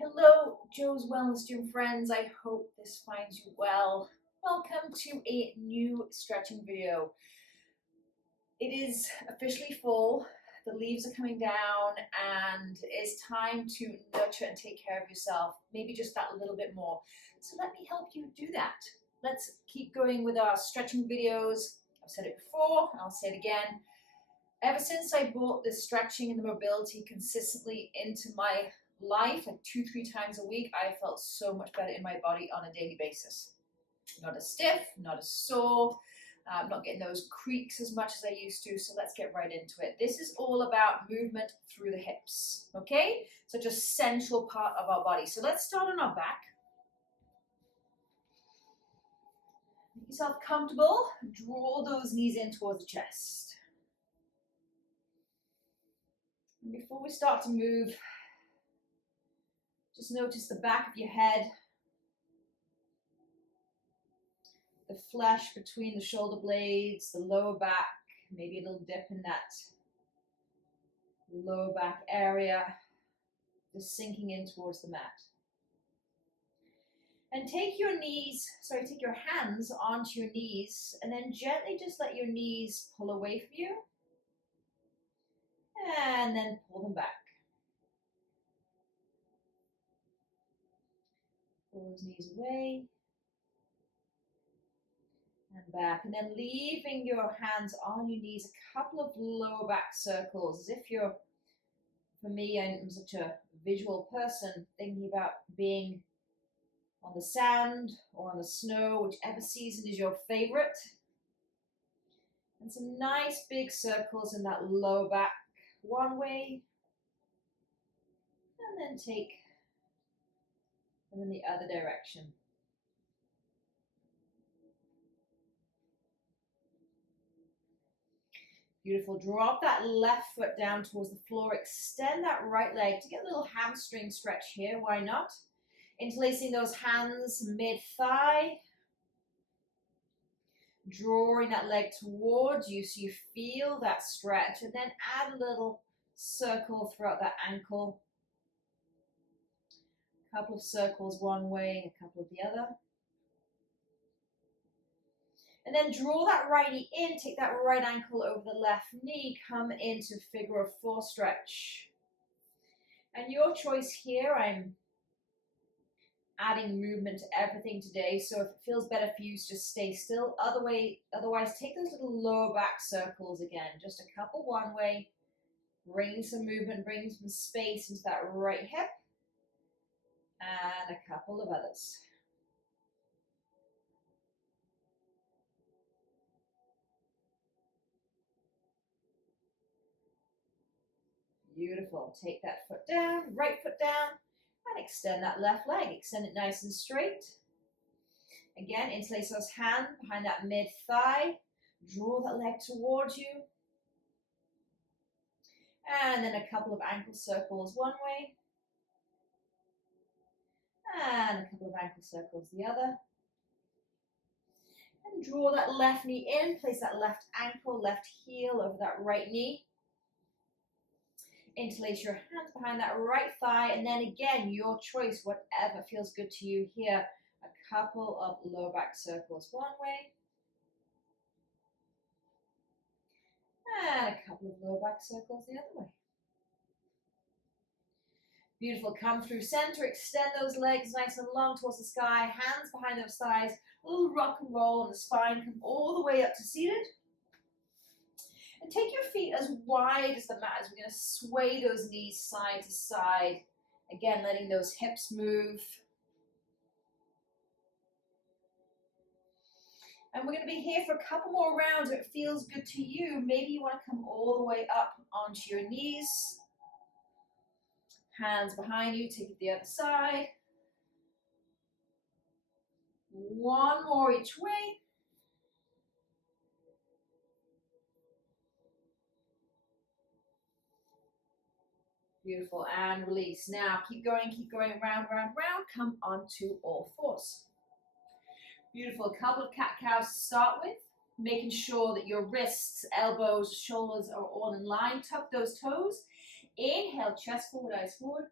Hello, Joe's Wellness Gym friends. I hope this finds you well. Welcome to a new stretching video. It is officially fall. The leaves are coming down and it's time to nurture and take care of yourself. Maybe just that little bit more. So let me help you do that. Let's keep going with our stretching videos. I've said it before, I'll say it again. Ever since I brought the stretching and the mobility consistently into my life, like 2-3 times a week, I felt so much better in my body on a daily basis. Not as stiff, not as sore, not getting those creaks as much as I used to. So let's get right into it. This is all about movement through the hips, okay? Such a central part of our body. So let's start on our back. Make yourself comfortable. Draw those knees in towards the chest. And before we start to move, just notice the back of your head, the flesh between the shoulder blades, the lower back, maybe a little dip in that lower back area, just sinking in towards the mat. And take your hands onto your knees and then gently just let your knees pull away from you and then pull them back. Pull those knees away and back, and then leaving your hands on your knees, a couple of lower back circles, as if you're, for me, I'm such a visual person, thinking about being on the sand or on the snow, whichever season is your favorite. And some nice big circles in that lower back one way, and then take them in the other direction. Beautiful. Drop that left foot down towards the floor. Extend that right leg to get a little hamstring stretch here. Why not? Interlacing those hands mid-thigh. Drawing that leg towards you so you feel that stretch. And then add a little circle throughout that ankle. A couple of circles one way and a couple of the other. And then draw that right knee in, take that right ankle over the left knee, come into figure of four stretch. And your choice here, I'm adding movement to everything today, so if it feels better for you, just stay still. Otherwise, take those little lower back circles again, just a couple one way, bring some movement, bring some space into that right hip, and a couple of others. Beautiful. Take that foot down, right foot down, and extend that left leg. Extend it nice and straight. Again, interlace those hands behind that mid-thigh. Draw that leg towards you. And then a couple of ankle circles one way. And a couple of ankle circles the other. And draw that left knee in. Place that left ankle, left heel over that right knee. Interlace your hands behind that right thigh, and then again, your choice, whatever feels good to you here. A couple of lower back circles one way, and a couple of lower back circles the other way. Beautiful. Come through center, extend those legs nice and long towards the sky, hands behind those thighs, a little rock and roll on the spine, come all the way up to seated. And take your feet as wide as the mat as we're going to sway those knees side to side. Again, letting those hips move. And we're going to be here for a couple more rounds. If it feels good to you, maybe you want to come all the way up onto your knees. Hands behind you, take it the other side. One more each way. Beautiful, and release. Now keep going, round, round, round. Come onto all fours. Beautiful, a couple of cat-cows to start with. Making sure that your wrists, elbows, shoulders are all in line. Tuck those toes. Inhale, chest forward, eyes forward.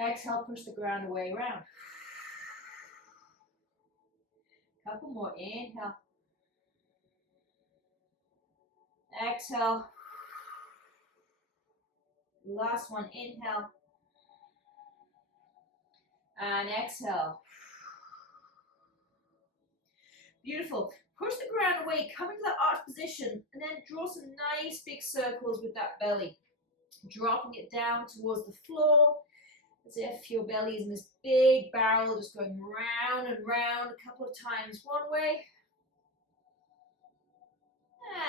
Exhale, push the ground away, round. Couple more, inhale. Exhale. Last one, inhale. And exhale. Beautiful. Push the ground away, come into that arch position, and then draw some nice big circles with that belly. Dropping it down towards the floor, as if your belly is in this big barrel, just going round and round a couple of times one way.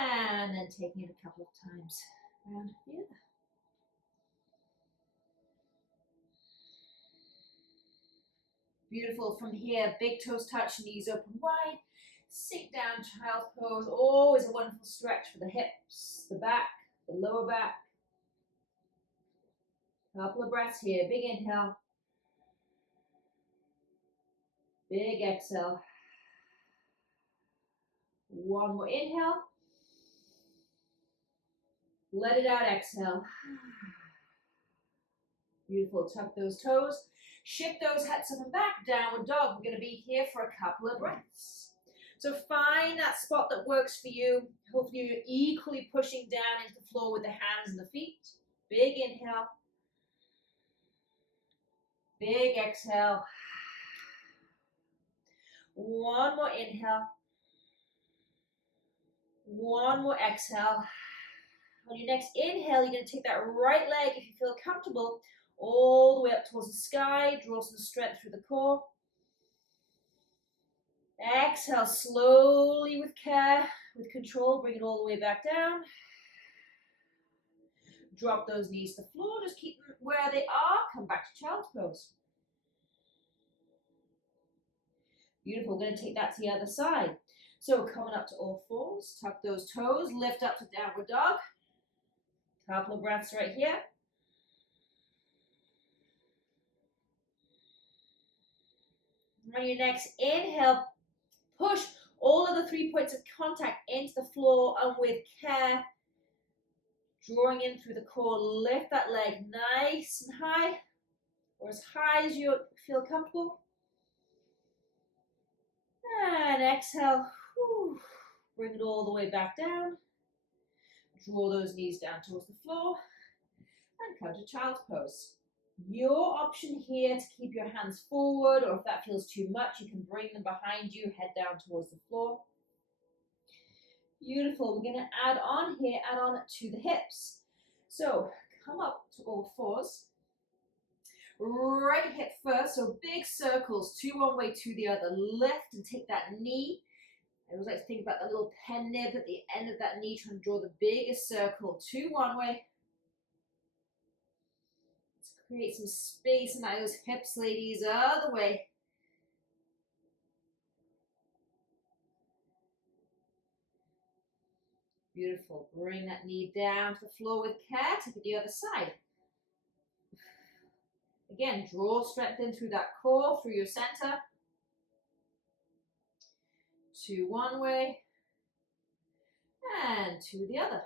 And then taking it a couple of times round the other. Beautiful. From here, big toes touch, knees open wide. Sink down, child's pose. Always a wonderful stretch for the hips, the back, the lower back. Couple of breaths here. Big inhale. Big exhale. One more inhale. Let it out, exhale. Beautiful. Tuck those toes. Shift those hips up and back. Downward dog. We're going to be here for a couple of breaths. So find that spot that works for you. Hopefully you're equally pushing down into the floor with the hands and the feet. Big inhale. Big exhale. One more inhale. One more exhale. On your next inhale, you're going to take that right leg, if you feel comfortable, all the way up towards the sky. Draw some strength through the core. Exhale slowly with care, with control. Bring it all the way back down. Drop those knees to the floor. Just keep them where they are. Come back to child's pose. Beautiful. We're going to take that to the other side. So coming up to all fours. Tuck those toes. Lift up to downward dog. Couple of breaths right here. On your next inhale, push all of the 3 points of contact into the floor, and with care, drawing in through the core, lift that leg nice and high, or as high as you feel comfortable. And exhale, whew, bring it all the way back down. Draw those knees down towards the floor and come to child's pose. Your option here to keep your hands forward, or if that feels too much, you can bring them behind you, head down towards the floor. Beautiful. We're going to add on to the hips. So come up to all fours. Right hip first, so big circles, two one way, two the other. Lift and take that knee. I always like to think about the little pen nib at the end of that knee, trying to draw the biggest circle. Two one way. Let's create some space in those hips, ladies. Other way. Beautiful. Bring that knee down to the floor with care. Take it to the other side. Again, draw strength in through that core, through your center. Two one way, and two the other.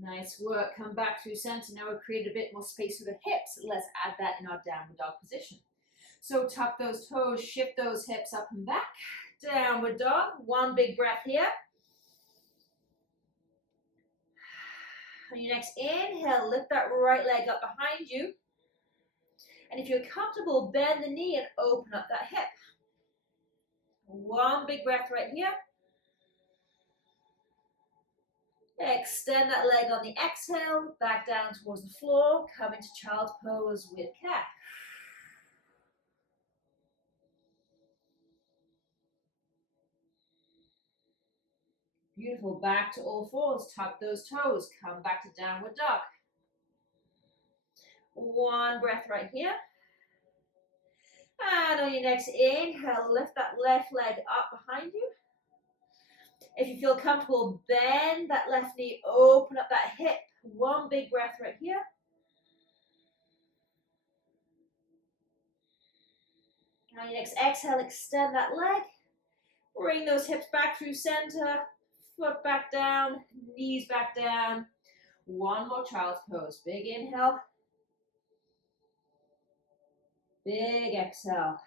Nice work. Come back through center. Now we've created a bit more space for the hips. Let's add that in our downward dog position. So tuck those toes, shift those hips up and back. Downward dog. One big breath here. On your next inhale, lift that right leg up behind you. And if you're comfortable, bend the knee and open up that hip. One big breath right here. Extend that leg on the exhale, back down towards the floor. Come into child's pose with care. Beautiful. Back to all fours. Tuck those toes. Come back to downward dog. One breath right here. And on your next inhale, lift that left leg up behind you. If you feel comfortable, bend that left knee, open up that hip. One big breath right here. On your next exhale, extend that leg. Bring those hips back through center. Foot back down, knees back down. One more child's pose. Big inhale. Big exhale.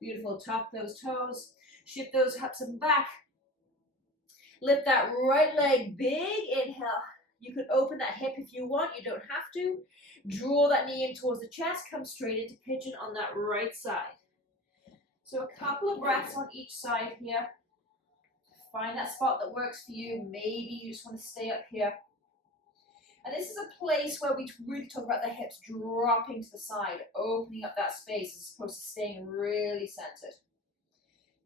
Beautiful. Tuck those toes. Shift those hips and back. Lift that right leg. Big inhale. You could open that hip if you want. You don't have to. Draw that knee in towards the chest. Come straight into pigeon on that right side. So a couple of breaths on each side here. Find that spot that works for you. Maybe you just want to stay up here. And this is a place where we really talk about the hips dropping to the side, opening up that space as opposed to staying really centered.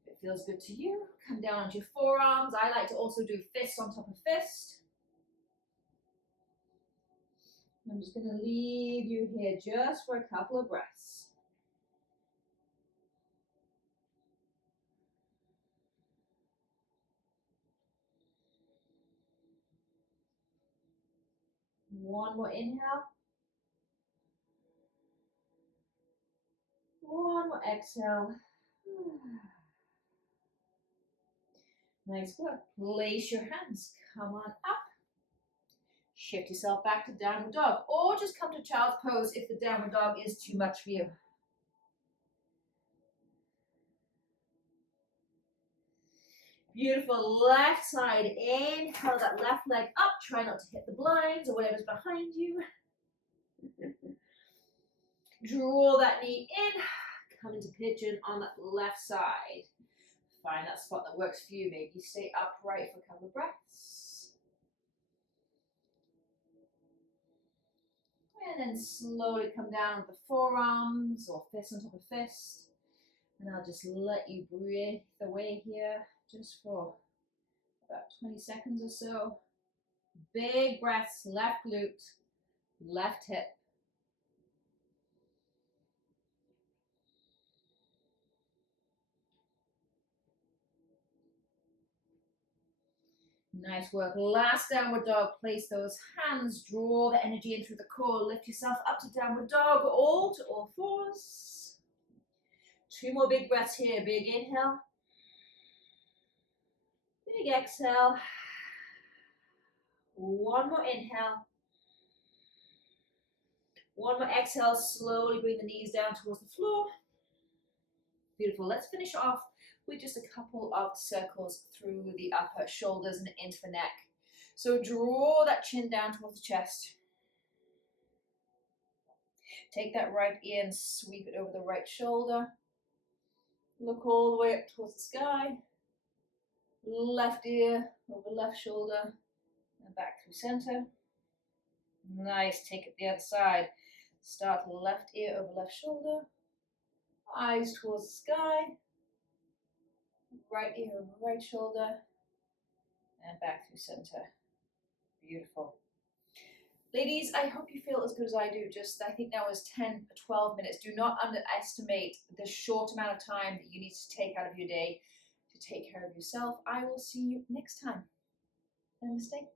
If it feels good to you, come down onto your forearms. I like to also do fist on top of fist. I'm just going to leave you here just for a couple of breaths. One more inhale. One more exhale. Nice work. Place your hands. Come on up. Shift yourself back to downward dog, or just come to child's pose if the downward dog is too much for you. Beautiful. Left side. Inhale that left leg up. Try not to hit the blinds or whatever's behind you. Draw that knee in. Come into pigeon on that left side. Find that spot that works for you. Maybe stay upright for a couple of breaths. And then slowly come down with the forearms or fist on top of fist. And I'll just let you breathe away here just for about 20 seconds or so. Big breaths, left glute, left hip. Nice work. Last downward dog. Place those hands. Draw the energy in through the core. Lift yourself up to downward dog. All to all fours. 2 more big breaths here. Big inhale. Big exhale. 1 more inhale. 1 more exhale. Slowly bring the knees down towards the floor. Beautiful. Let's finish off with just a couple of circles through the upper shoulders and into the neck. So draw that chin down towards the chest. Take that right ear and sweep it over the right shoulder. Look all the way up towards the sky. Left ear over left shoulder and back through center. Nice. Take it the other side. Start left ear over left shoulder. Eyes towards the sky. Right ear over right shoulder and back through center. Beautiful. Ladies, I hope you feel as good as I do. I think that was 10 or 12 minutes. Do not underestimate the short amount of time that you need to take out of your day to take care of yourself. I will see you next time. Namaste.